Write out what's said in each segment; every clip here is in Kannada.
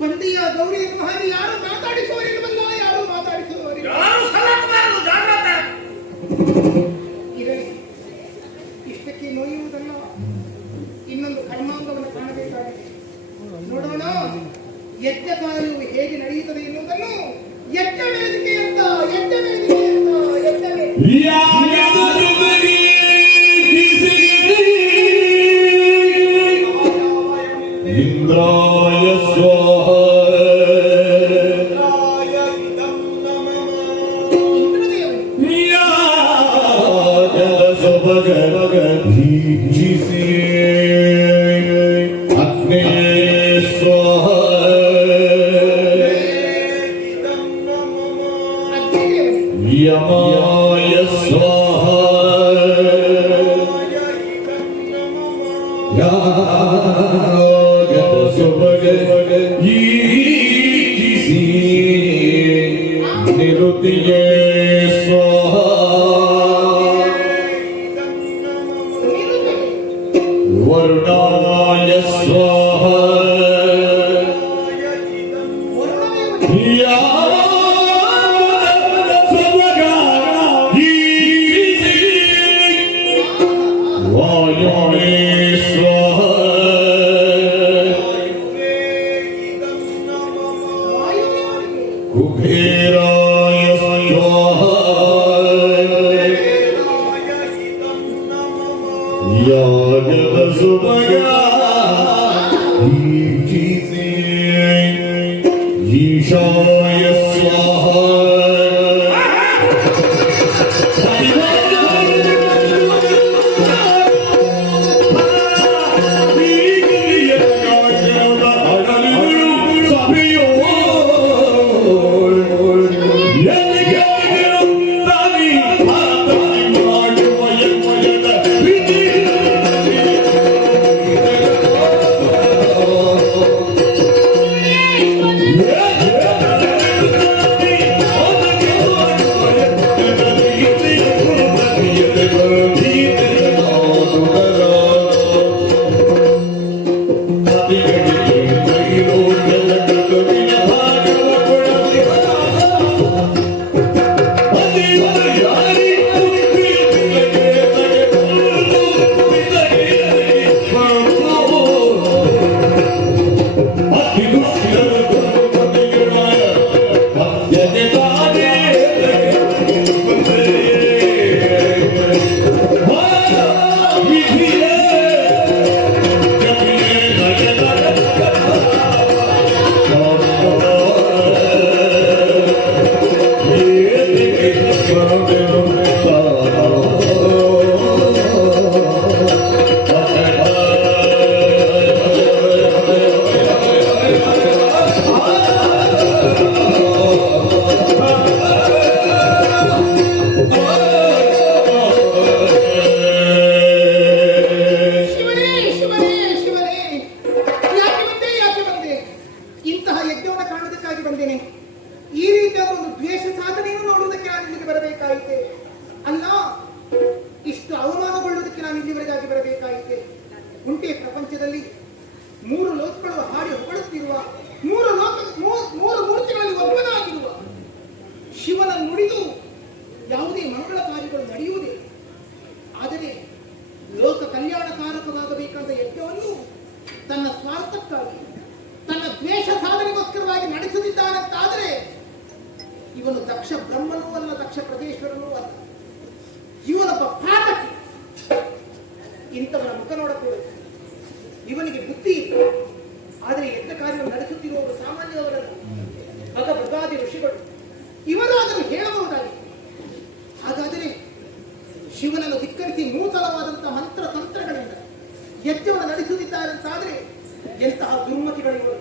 ಬಂದಿಯ ಗೌರಿಯನ್ನು ಹಾಗೆ ಯಾರು ಮಾತಾಡಿಸುವರಿಲ್ವಲ್ಲ, ಯಾರು ಮಾತಾಡಿಸುವವರಿಲ್ಲ. ಇರಲಿ, ಇಷ್ಟಕ್ಕೆ ನೋಯುವುದಲ್ಲ, ಇನ್ನೊಂದು ಕರ್ಮಾಂಗವನ್ನು ಕಾಣಬೇಕಾಗಿದೆ. ನೋಡೋಣ ಯಜ್ಞ ಕಾರ್ಯವು ಹೇಗೆ ನಡೆಯುತ್ತದೆ ಎನ್ನುವುದನ್ನು. ಯಜ್ಞ ವೇದಿಕೆ ಅಂತ, ಯಜ್ಞ ವೇದಿಕೆ ಅಂತ, ಯಜ್ಞ ಇಂದ್ರಾಯ ಸ್ವಾಹ ಯಮಾಯ ಸ್ವಾಹ ಯಾಗದ ಸೊಬಗ ಈಗಿಸಿ ನಿರುತಿಯೇ ಸ್ವಾಹ ವರುಣಾಯ ಸ್ವಾಹ ಕುಬೇರಾಯ ಸ್ವಾಹ ಯಾಗದ ಸುಭಗ ಈಜಿಸಿ ಈಶಾಯ ಸ್ವಾಹ ಉಂಟೆ ಪ್ರಪಂಚದಲ್ಲಿ? ಮೂರು ಲೋಕಗಳು ಹಾಡಿ ಹೊಗಳುತ್ತಿರುವ, ಮೂರು ಮೂರ್ತಿಗಳಲ್ಲಿ ಒಬ್ಬನಾಗಿರುವ ಶಿವನ ನುಡಿದು ಯಾವುದೇ ಮಂಗಳ ಕಾರ್ಯಗಳು ನಡೆಯುವುದೇ. ಆದರೆ ಲೋಕ ಕಲ್ಯಾಣಕಾರಕವಾಗಬೇಕಾದ ಯಜ್ಞವನ್ನು ತನ್ನ ಸ್ವಾರ್ಥಕ್ಕಾಗಿ, ತನ್ನ ದ್ವೇಷ ಸಾಧನೆಗೋಸ್ಕರವಾಗಿ ನಡೆಸುತ್ತಿದ್ದಾನಂತಾದರೆ ಇವನು ದಕ್ಷ ಬ್ರಹ್ಮನೂ ಅಲ್ಲ, ದಕ್ಷ ಪ್ರದೇಶ್ವರನೂ ಅಲ್ಲ, ಇವನೊಬ್ಬ ಪಾತಕಿ. ಇಂಥವನ ಮುಖ ನೋಡಕೂಡದು. ಇವನಿಗೆ ಬುದ್ಧಿ ಇತ್ತು, ಆದರೆ ಯಜ್ಞ ಕಾರ್ಯವನ್ನು ನಡೆಸುತ್ತಿರುವವರು ಸಾಮಾನ್ಯವರಲ್ಲ, ಭಗಭಗಾದಿ ಋಷಿಗಳು. ಇವರು ಅದನ್ನು ಹೇಳಬಹುದಾಗಿತ್ತು. ಹಾಗಾದರೆ ಶಿವನನ್ನು ಧಿಕ್ಕರಿಸಿ ನೂತನವಾದಂತಹ ಮಂತ್ರ ತಂತ್ರಗಳಿಂದ ಯಜ್ಞವನ್ನು ನಡೆಸುತ್ತಿದ್ದಾರಂತಾದರೆ ಎಂತಹ ದುರ್ಮತಿಗಳಿವರು.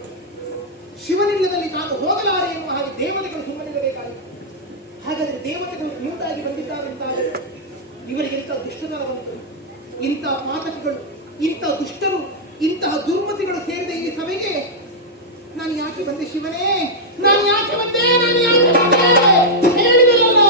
ಶಿವನಿಲ್ಲದಲ್ಲಿ ತಾನು ಹೋಗಲಾರೆ ಎನ್ನುವ ಹಾಗೆ ದೇವತೆಗಳು ಸುಮ್ಮನಿರಬೇಕಾಗಿತ್ತು. ಹಾಗಾದರೆ ದೇವತೆಗಳು ಮುಂದಾಗಿ ಬಂದಿದ್ದಾರೆಂತಾದರೆ ಇವರಿಗೆ ಇಂತಹ ದುಷ್ಟತನವಂತರು, ಇಂತಹ ಪಾತಕಿಗಳು, ಇಂತಹ ದುಷ್ಟರು, ಇಂತಹ ದುರ್ಮತಿಗಳು ಸೇರಿದ ಈ ಸಭೆಗೆ ನಾನು ಯಾಕೆ ಬಂದೆ ಶಿವನೇ? ನಾನು ಯಾಕೆ ಬಂದೆ? ನಾನು ಯಾಕೆ ಬಂದೆ? ಹೇಳಿದರಲ್ಲ.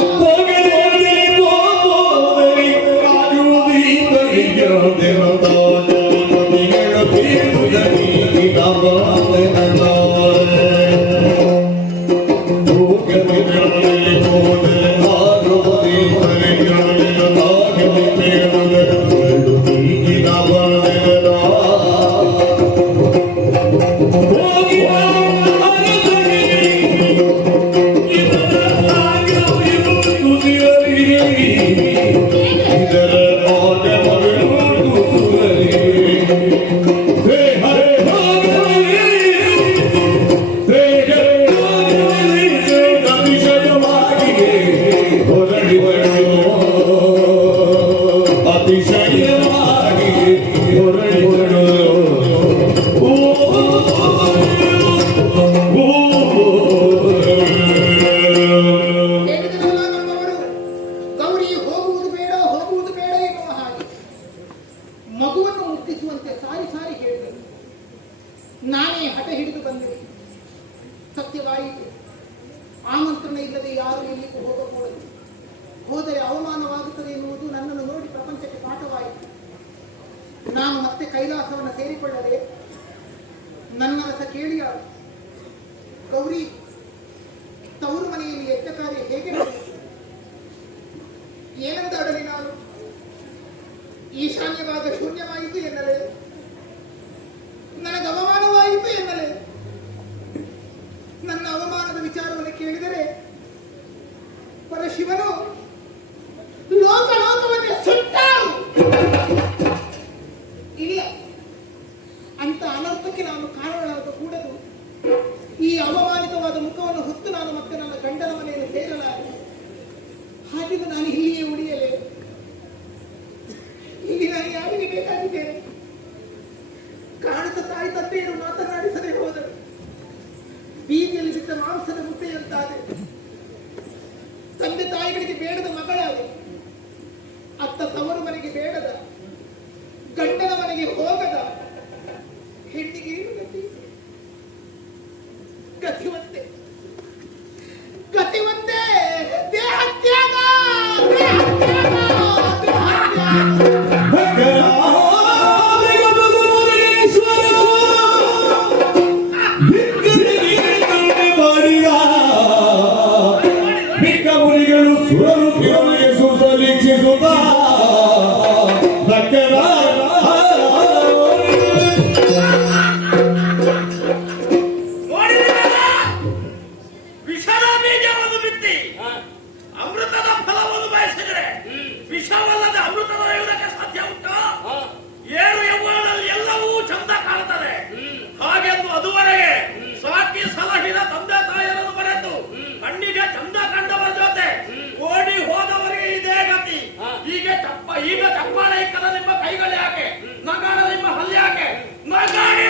ನಾನೇ ಹಠ ಹಿಡಿದು ಬಂದೆ. ಸತ್ಯವಾಯಿತು, ಆಮಂತ್ರಣ ಇಲ್ಲದೆ ಯಾರು ಎಲ್ಲಿಗೂ ಹೋಗಕೂಡದು. ಹೋದರೆ ಅವಮಾನವಾಗುತ್ತದೆ ಎನ್ನುವುದು ನನ್ನನ್ನು ನೋಡಿ ಪ್ರಪಂಚಕ್ಕೆ ಪಾಠವಾಯಿತು. ನಾನು ಮತ್ತೆ ಕೈಲಾಸವನ್ನು ಸೇರಿಕೊಳ್ಳದೆ ನನ್ನ ರಸ ಕೇಳಿಯಾಳು. ಗೌರಿ, ತವರು ಮನೆಯಲ್ಲಿ ಯಜ್ಞ ಕಾರ್ಯ ಹೇಗೆ ನಡೆಯಿತು? ಏನೆಂದಾಡಲಿ ನಾನು? ಈಶಾನ್ಯ ಭಾಗ ಶೂನ್ಯವಾಯಿತು ಎನ್ನಲೇ, ನನಗೆ ಅವಮಾನವಾಯಿತು ಎನ್ನಲೇ. ನನ್ನ ಅವಮಾನದ ವಿಚಾರವನ್ನು ಕೇಳಿದರೆ ಪರಶಿವನು ಲೋಕವನ್ನೇ ಸುಟ್ಟಾರು. ಇಲ್ಲ, ಅಂತ ಅನರ್ಥಕ್ಕೆ ನಾನು ಕಾರಣನಾದ ಕೂಡದು. ಈ ಅವಮಾನಿತವಾದ ಮುಖವನ್ನು ಹೊತ್ತು ನಾನು ಮತ್ತೆ ನನ್ನ ಗಂಡನ ಮನೆಯನ್ನು ಸೇರಲಾರೆ. ಹಾಗಿದ್ದು ನಾನು ಇಲ್ಲಿಯೇ ಉಳಿಯಲೇ? ಇಲ್ಲಿ ನಾನು ಯಾರಿಗೆ ಬೇಕಾಗಿದ್ದೇನೆ? ಕಾಣುತ್ತ ತಾಯಿ ತಂದೆಯನ್ನು ಮಾತನಾಡಿಸದೆ ಹೋದರು. ಬೀದಿಯಲ್ಲಿ ಬಿದ್ದ ಮಾಂಸದ ಮುದ್ದೆಯಂತಾದೆ. ತಂದೆ ತಾಯಿಗಳಿಗೆ ಬೇಡದ ಮಗಳಾದೆ. ಅತ್ತ ತವರು ಮನೆಗೆ ಬೇಡದ, ಗಂಡನ ಮನೆಗೆ ಹೋಗದ ಹೆಣ್ಣಿಗೆ ಏನು ಗತಿ? ಗತಿವಂತೆ ಗತಿವಂತೆ ದೇಹತ್ಯಾಗ, ಈಗ ಚಪ್ಪಾಳೆ ಇಕ್ಕದ ನಿಮ್ಮ ಕೈಗಳು ಯಾಕೆ? ನಗಾಡ ನಿಮ್ಮ ಹಲ್ಲೆ ಯಾಕೆ? ನಗಾಡಿ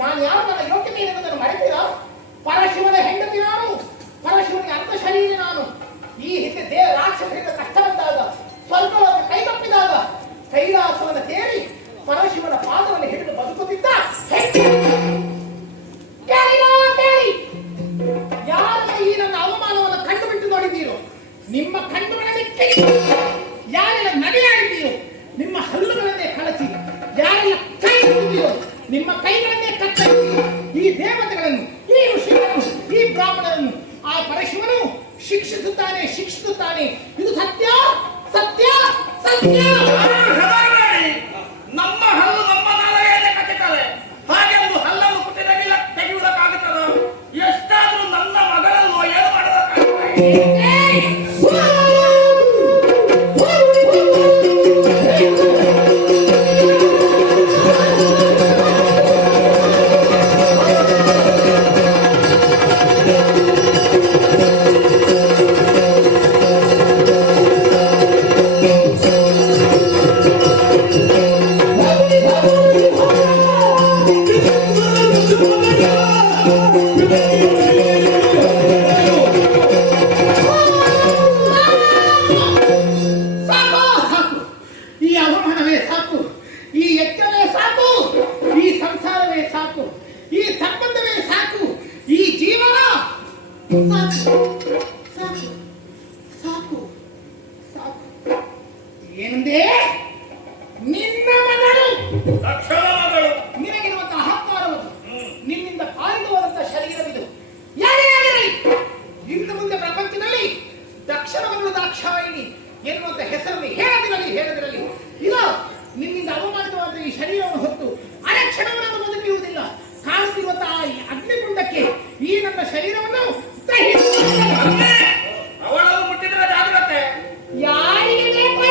ನಾನು ಯಾವ ನನ್ನ ಯೋಗ್ಯತೆ ಎನ್ನುವುದನ್ನು ಮರೆತೀರಾ? ಪರಶಿವನ ಹೆಂಡತಿ ನಾನು, ಪರಶಿವನಿಗೆ ಅರ್ಥ ಶರೀರ ನಾನು. ರಾಕ್ಷಸರಿಂದ ಕಷ್ಟ ಬಂದಾಗ, ಸ್ವರ್ಗಲೋಕ ಕೈತಪ್ಪಿದಾಗ ಕೈಲಾಸವನ್ನು ಸೇರಿ ಪರಶಿವನ ಪಾದವನ್ನು ಹಿಡಿದು ಬದುಕುತ್ತಿದ್ದ ಯಾರೆಲ್ಲ ಈ ನನ್ನ ಅವಮಾನವನ್ನು ಕಂಡು ಬಿಟ್ಟು ನೋಡಿದ್ದೀರೋ, ನಿಮ್ಮ ಕಣ್ಣುಗಳಲ್ಲಿ ಯಾರೆಲ್ಲ ನಡೆಯಾಡಿದ್ದೀರೋ, ನಿಮ್ಮ ಹಲ್ಲುಗಳನ್ನೇ ಕಳಚಿ ಯಾರೆಲ್ಲ ಕೈ ಹಿಡಿದಿರೋ, ನಿಮ್ಮ ಕೈಗಳನ್ನೇ ಕತ್ತರಿಸಿ ಈ ದೇವತೆಗಳನ್ನು, ಈ ಋಷಿಗಳನ್ನು, ಈ ಬ್ರಾಹ್ಮಣರನ್ನು ಆ ಪರಶಿವನು ಶಿಕ್ಷಿಸುತ್ತಾನೆ. ಇದು ಸತ್ಯ ಸತ್ಯ ಸತ್ಯ. ನಮ್ಮ ಹಲ್ಲು ನಮ್ಮ ನಾಲಿಗೆಯನ್ನೇ ಕಚ್ಚುತ್ತದೆ. ಹಾಗೆ ಒಂದು ಹಲ್ಲನ್ನು ತೆಗೆಯುವುದಕ್ಕಾಗುತ್ತದ? ಎಷ್ಟಾದ್ರೂ ನನ್ನ ಮಗಳನ್ನು ಏನು ಮಾಡೋದಕ್ಕಾಗುತ್ತದೆ? ಏನಂದೇ? ನಿನ್ನ ಮಗಳು, ನಿನಗಿರುವಂತಹ ಅಹಂಕಾರವನ್ನು, ನಿನ್ನಿಂದ ಪಾರಿದವಾದಂತಹ ಶರೀರವಿದು. ಯಾರೇ ಆಗಲಿ ಇನ್ನು ಮುಂದೆ ಪ್ರಪಂಚದಲ್ಲಿ ದಕ್ಷಿಣ ಮಗಳು ದಾಕ್ಷಾಯಿಣಿ ಎನ್ನುವಂತ ಹೆಸರಲ್ಲಿ ಹೇಳದಿರಲಿ ಇದು ನಿನ್ನಿಂದ ಅವಮಾನಿತವಾದ ಈ ಶರೀರವನ್ನು ಹೊತ್ತು ಅರಕ್ಷಣವನ್ನು ಬದುಕಿರುವುದಿಲ್ಲ. ಕಾಣುತ್ತಿರುವಂತಹ ಈ ಅಗ್ನಿಕುಂಡಕ್ಕೆ ಈ ನನ್ನ ಶರೀರವನ್ನು ಅವಳನ್ನು ಮುಟ್ಟಿದ್ರೆ ಜಾಗ್ರತೆ. ಯಾರಿಗೆ ಬೇಕು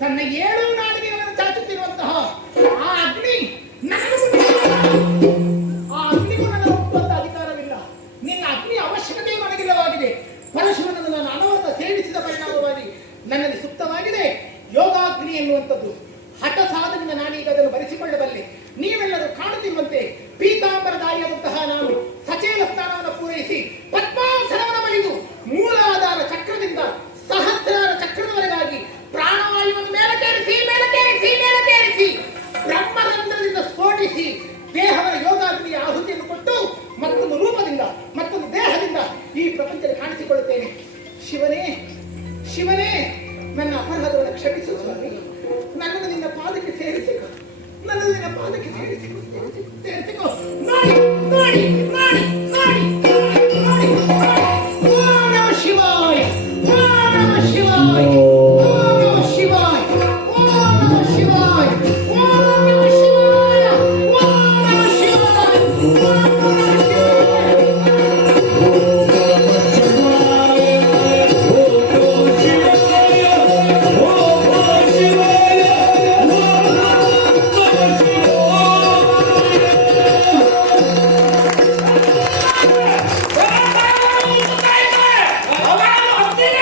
ತನ್ನ 7 ನಾಲಿಗೆಗಳನ್ನು ಚಾಚುತ್ತಿರುವಂತಹ ಆ ಅಗ್ನಿಗೂ ನನ್ನ ಒಪ್ಪುವಂತ ಅಧಿಕಾರವಿಲ್ಲ. ನಿನ್ನ ಅಗ್ನಿ ಅವಶ್ಯಕತೆಯು ನನಗಿಲ್ಲವಾಗಿದೆ. ಪರಶುವನನ್ನು ನಾನು ಅನವರತ ಸೇವಿಸಿದ ಪರಿಣಾಮವಾಗಿ ನನ್ನಲ್ಲಿ ಸುಪ್ತವಾಗಿದೆ ಯೋಗಾಗ್ನಿ ಎನ್ನುವಂಥದ್ದು. ಹಠ ಸಾಧನೆಯಿಂದ ನಾನೀಗ ಅದನ್ನು ಬರೆಸಿಕೊಳ್ಳಬಲ್ಲೆ. ನೀವೆಲ್ಲರೂ ಕಾಣುತ್ತಿರುವಂತೆ ಪೀತಾಂಬರದಾರಿಯಾದಂತಹ ನಾನು ಸಚೇಲ ಸ್ಥಾನವನ್ನು ಪೂರೈಸಿ ಪದ್ಮಾಸನವನ್ನು ಬಲಿದು ಮೂಲಾಧಾರ ಚಕ್ರದಿಂದ ಸಹಸ್ರಾರ ಚಕ್ರದವರೆಗಾಗಿ ಪ್ರಾಣವಾಯುವನ್ನು ಮೇಲಕ್ಕೇರಿಸಿ ಬ್ರಹ್ಮರಂಧ್ರದಿಂದ ಸ್ಫೋಟಿಸಿ ದೇಹದ ಯೋಗಾಗ್ನಿಯ ಆಹುತಿಯನ್ನು ಕೊಟ್ಟು ಮತ್ತೊಂದು ರೂಪದಿಂದ ಮತ್ತೊಂದು ದೇಹದಿಂದ ಈ ಪ್ರಪಂಚದಲ್ಲಿ ಕಾಣಿಸಿಕೊಳ್ಳುತ್ತೇನೆ. ಶಿವನೇ ನನ್ನ ಅಪರಾಧವನ್ನು ಕ್ಷಮಿಸು ಸ್ವಾಮಿ. ನನ್ನನ್ನು ನಿನ್ನ ಪಾದಕ್ಕೆ ಸೇರಿಸಿಕೊ. ಓಂ ನಮಃ ಶಿವಾಯ. ಅವಳನ್ನು ಹತ್ತಿರ